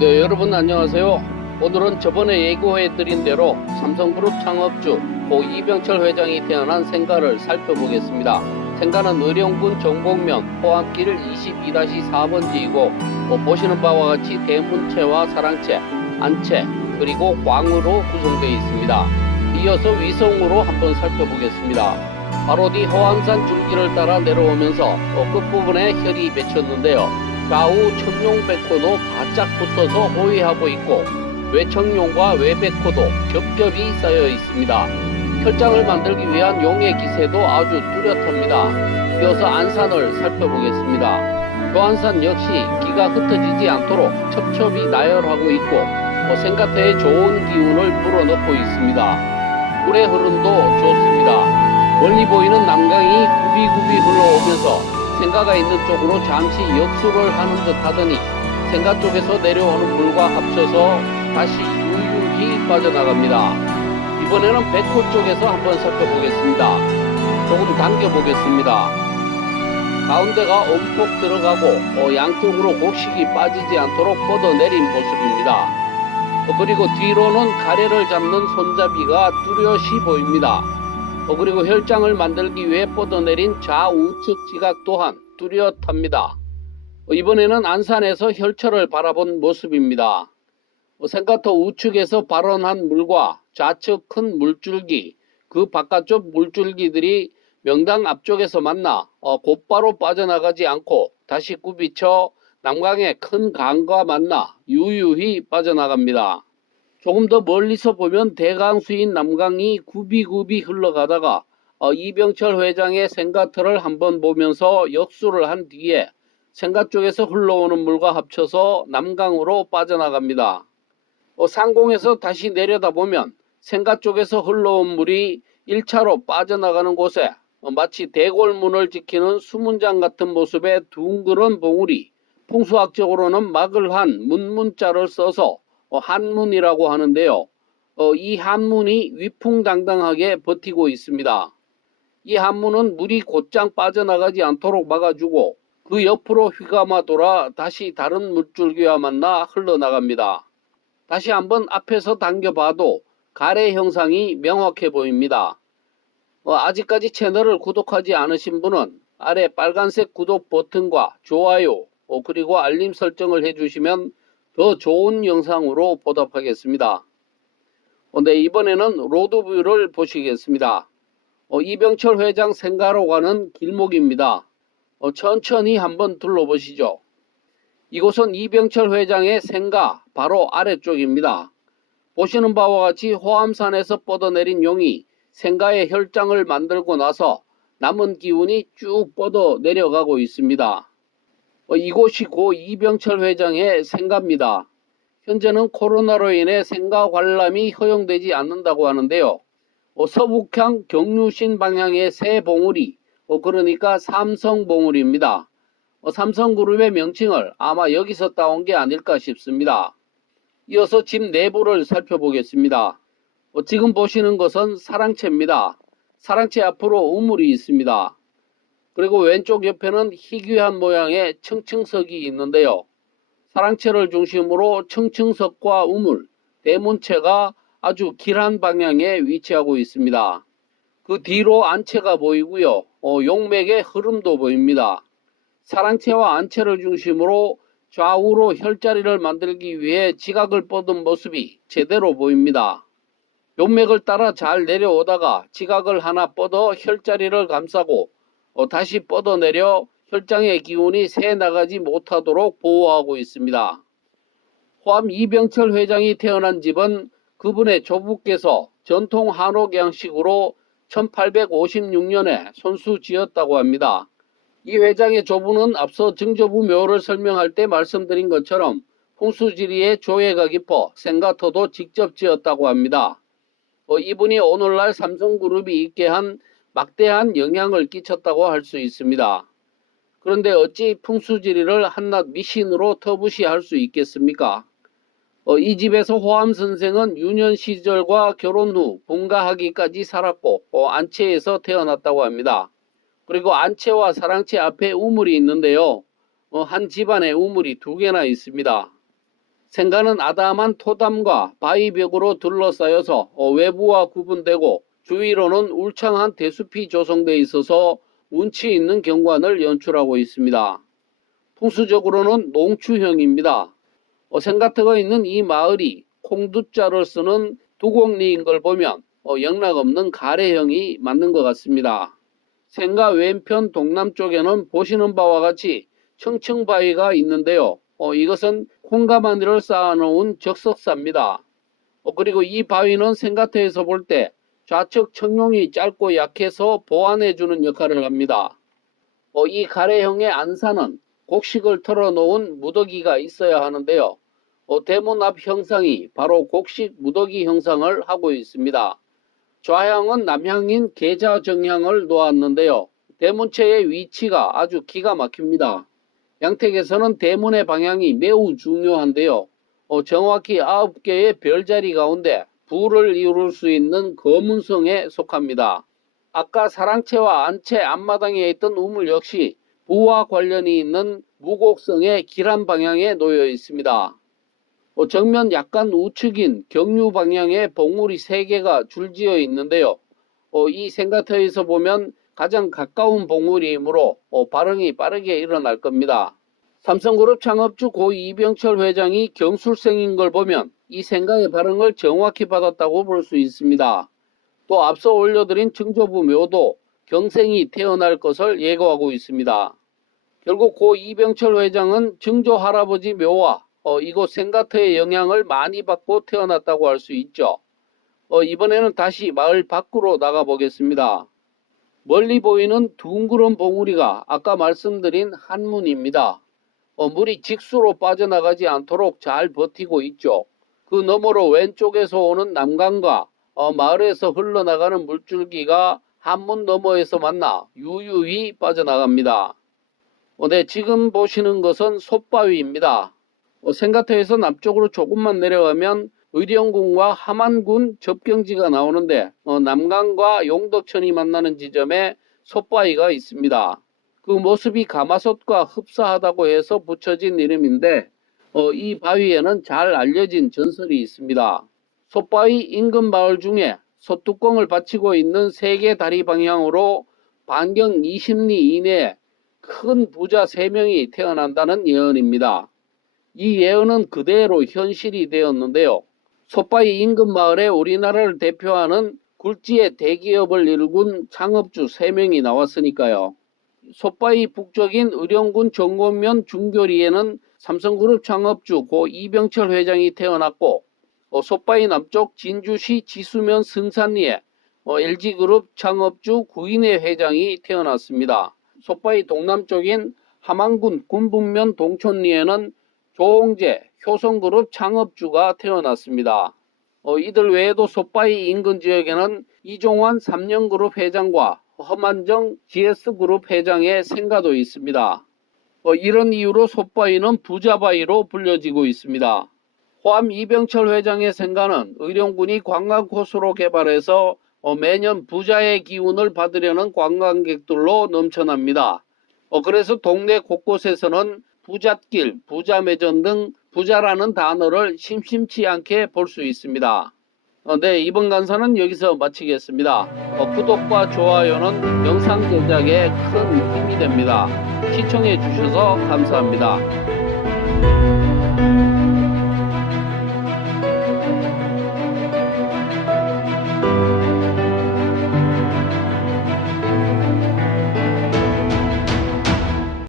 네, 여러분 안녕하세요. 오늘은 저번에 예고해드린 대로 삼성그룹 창업주 고 이병철 회장이 태어난 생가를 살펴보겠습니다. 생가는 의령군 정곡면 포함길 22-4번지이고 보시는 바와 같이 대문채와 사랑채, 안채, 그리고 광으로 구성되어 있습니다. 이어서 위성으로 한번 살펴보겠습니다. 바로 뒤 호암산 줄기를 따라 내려오면서 어, 끝부분에 혈이 맺혔는데요. 좌우 청룡백호도 바짝 붙어서 호위하고 있고 외청룡과 외백호도 겹겹이 쌓여 있습니다. 혈장을 만들기 위한 용의 기세도 아주 뚜렷합니다. 이어서 안산을 살펴보겠습니다. 교안산 역시 기가 흩어지지 않도록 첩첩이 나열하고 있고 어, 생가태의 좋은 기운을 불어넣고 있습니다. 물의 흐름도 좋습니다. 멀리 보이는 남강이 굽이굽이 흘러오면서 생가가 있는 쪽으로 잠시 역수를 하는 듯 하더니 생가 쪽에서 내려오는 물과 합쳐서 다시 유유히 빠져나갑니다. 이번에는 백호 쪽에서 한번 살펴보겠습니다. 조금 당겨보겠습니다. 가운데가 엄폭 들어가고 어, 양쪽으로 곡식이 빠지지 않도록 뻗어내린 모습입니다. 어, 그리고 뒤로는 가래를 잡는 손잡이가 뚜렷이 보입니다. 어, 그리고 혈장을 만들기 위해 뻗어내린 좌우측 지각 또한 뚜렷합니다. 어, 이번에는 안산에서 혈처를 바라본 모습입니다. 어, 생가터 우측에서 발원한 물과 좌측 큰 물줄기, 그 바깥쪽 물줄기들이 명당 앞쪽에서 만나 어, 곧바로 빠져나가지 않고 다시 굽이쳐 남강의 큰 강과 만나 유유히 빠져나갑니다. 조금 더 멀리서 보면 대강수인 남강이 굽이굽이 흘러가다가 어, 이병철 회장의 생가터를 한번 보면서 역수를 한 뒤에 생가 쪽에서 흘러오는 물과 합쳐서 남강으로 빠져나갑니다. 어, 상공에서 다시 내려다보면 생가 쪽에서 흘러온 물이 1차로 빠져나가는 곳에 어, 마치 대골문을 지키는 수문장 같은 모습의 둥그런 봉우리, 풍수학적으로는 막을 한 문문자를 써서 어, 한문이라고 하는데요. 어, 이 한문이 위풍당당하게 버티고 있습니다. 이 한문은 물이 곧장 빠져나가지 않도록 막아주고 그 옆으로 휘감아 돌아 다시 다른 물줄기와 만나 흘러나갑니다. 다시 한번 앞에서 당겨봐도 가래 형상이 명확해 보입니다. 어, 아직까지 채널을 구독하지 않으신 분은 아래 빨간색 구독 버튼과 좋아요 어, 그리고 알림 설정을 해주시면 더 좋은 영상으로 보답하겠습니다. 어, 네, 이번에는 로드뷰를 보시겠습니다. 어, 이병철 회장 생가로 가는 길목입니다. 어, 천천히 한번 둘러보시죠. 이곳은 이병철 회장의 생가 바로 아래쪽입니다. 보시는 바와 같이 호암산에서 뻗어내린 용이 생가의 혈장을 만들고 나서 남은 기운이 쭉 뻗어 내려가고 있습니다. 어, 이곳이 고 이병철 회장의 생가입니다. 현재는 코로나로 인해 생가 관람이 허용되지 않는다고 하는데요. 어, 서북향 경유신 방향의 새 봉우리, 어, 그러니까 삼성 봉우리입니다. 어, 삼성그룹의 명칭을 아마 여기서 따온 게 아닐까 싶습니다. 이어서 집 내부를 살펴보겠습니다. 어, 지금 보시는 것은 사랑채입니다. 사랑채 앞으로 우물이 있습니다. 그리고 왼쪽 옆에는 희귀한 모양의 청층석이 있는데요. 사랑채를 중심으로 청층석과 우물, 대문채가 아주 길한 방향에 위치하고 있습니다. 그 뒤로 안채가 보이고요. 어, 용맥의 흐름도 보입니다. 사랑채와 안채를 중심으로 좌우로 혈자리를 만들기 위해 지각을 뻗은 모습이 제대로 보입니다. 용맥을 따라 잘 내려오다가 지각을 하나 뻗어 혈자리를 감싸고 어, 다시 뻗어내려 혈장의 기운이 새 나가지 못하도록 보호하고 있습니다. 호암 이병철 회장이 태어난 집은 그분의 조부께서 전통 한옥 양식으로 1856년에 손수 지었다고 합니다. 이 회장의 조부는 앞서 증조부 묘를 설명할 때 말씀드린 것처럼 풍수지리에 조예가 깊어 생가터도 직접 지었다고 합니다. 어, 이분이 오늘날 삼성그룹이 있게 한 막대한 영향을 끼쳤다고 할 수 있습니다. 그런데 어찌 풍수지리를 한낱 미신으로 터부시할 수 있겠습니까? 어, 이 집에서 호암 선생은 유년 시절과 결혼 후 분가하기까지 살았고 어, 안채에서 태어났다고 합니다. 그리고 안채와 사랑채 앞에 우물이 있는데요. 어, 한 집안에 우물이 두 개나 있습니다. 생가는 아담한 토담과 바위벽으로 둘러싸여서 어, 외부와 구분되고 주위로는 울창한 대숲이 조성되어 있어서 운치 있는 경관을 연출하고 있습니다. 풍수적으로는 농추형입니다. 어, 생가터가 있는 이 마을이 콩두자를 쓰는 두곡리인 걸 보면 어, 영락없는 가래형이 맞는 것 같습니다. 생가 왼편 동남쪽에는 보시는 바와 같이 청층바위가 있는데요. 어, 이것은 콩가마니를 쌓아놓은 적석사입니다. 어, 그리고 이 바위는 생가터에서 볼 때 좌측 청룡이 짧고 약해서 보완해주는 역할을 합니다. 어, 이 가래형의 안산은 곡식을 털어놓은 무더기가 있어야 하는데요. 어, 대문 앞 형상이 바로 곡식 무더기 형상을 하고 있습니다. 좌향은 남향인 계좌 정향을 놓았는데요. 대문체의 위치가 아주 기가 막힙니다. 양택에서는 대문의 방향이 매우 중요한데요. 어, 정확히 9개의 별자리 가운데 부를 이룰 수 있는 거문성에 속합니다. 아까 사랑채와 안채 앞마당에 있던 우물 역시 부와 관련이 있는 무곡성의 길한 방향에 놓여 있습니다. 어, 정면 약간 우측인 경류 방향에 봉우리 3개가 줄지어 있는데요. 어, 이 생가터에서 보면 가장 가까운 봉우리이므로 어, 발응이 빠르게 일어날 겁니다. 삼성그룹 창업주 고 이병철 회장이 경술생인 걸 보면 이 생가의 발응을 정확히 받았다고 볼 수 있습니다. 또 앞서 올려드린 증조부 묘도 경생이 태어날 것을 예고하고 있습니다. 결국 고 이병철 회장은 증조 할아버지 묘와 어, 이곳 생가터의 영향을 많이 받고 태어났다고 할 수 있죠. 어, 이번에는 다시 마을 밖으로 나가 보겠습니다. 멀리 보이는 둥그런 봉우리가 아까 말씀드린 한문입니다. 어, 물이 직수로 빠져나가지 않도록 잘 버티고 있죠. 그 너머로 왼쪽에서 오는 남강과 어, 마을에서 흘러나가는 물줄기가 한문 너머에서 만나 유유히 빠져나갑니다. 어, 네, 지금 보시는 것은 솥바위입니다. 어, 생가터에서 남쪽으로 조금만 내려가면 의령군과 함안군 접경지가 나오는데 어, 남강과 용덕천이 만나는 지점에 솥바위가 있습니다. 그 모습이 가마솥과 흡사하다고 해서 붙여진 이름인데 어, 이 바위에는 잘 알려진 전설이 있습니다. 솥바위 인근 마을 중에 솥뚜껑을 받치고 있는 세개 다리 방향으로 반경 20리 이내에 큰 부자 3명이 태어난다는 예언입니다. 이 예언은 그대로 현실이 되었는데요. 솥바위 인근 마을에 우리나라를 대표하는 굴지의 대기업을 일군 창업주 3명이 나왔으니까요. 솥바위 북쪽인 의령군 정곤면 중교리에는 삼성그룹 창업주 고 이병철 회장이 태어났고 어, 솥바위 남쪽 진주시 지수면 승산리에 어, LG그룹 창업주 구인의 회장이 태어났습니다. 솥바위 동남쪽인 함안군 군북면 동촌리에는 조홍재 효성그룹 창업주가 태어났습니다. 어, 이들 외에도 솥바위 인근 지역에는 이종환 삼령그룹 회장과 허만정 GS그룹 회장의 생가도 있습니다. 어, 이런 이유로 솥바위는 부자바위로 불려지고 있습니다. 호암 이병철 회장의 생가는 의령군이 관광코스로 개발해서 어, 매년 부자의 기운을 받으려는 관광객들로 넘쳐납니다. 어, 그래서 동네 곳곳에서는 부잣길, 부자매전 등 부자라는 단어를 심심치 않게 볼 수 있습니다. 어, 네, 이번 강사는 여기서 마치겠습니다. 어, 구독과 좋아요는 영상 제작에 큰 힘이 됩니다. 시청해 주셔서 감사합니다.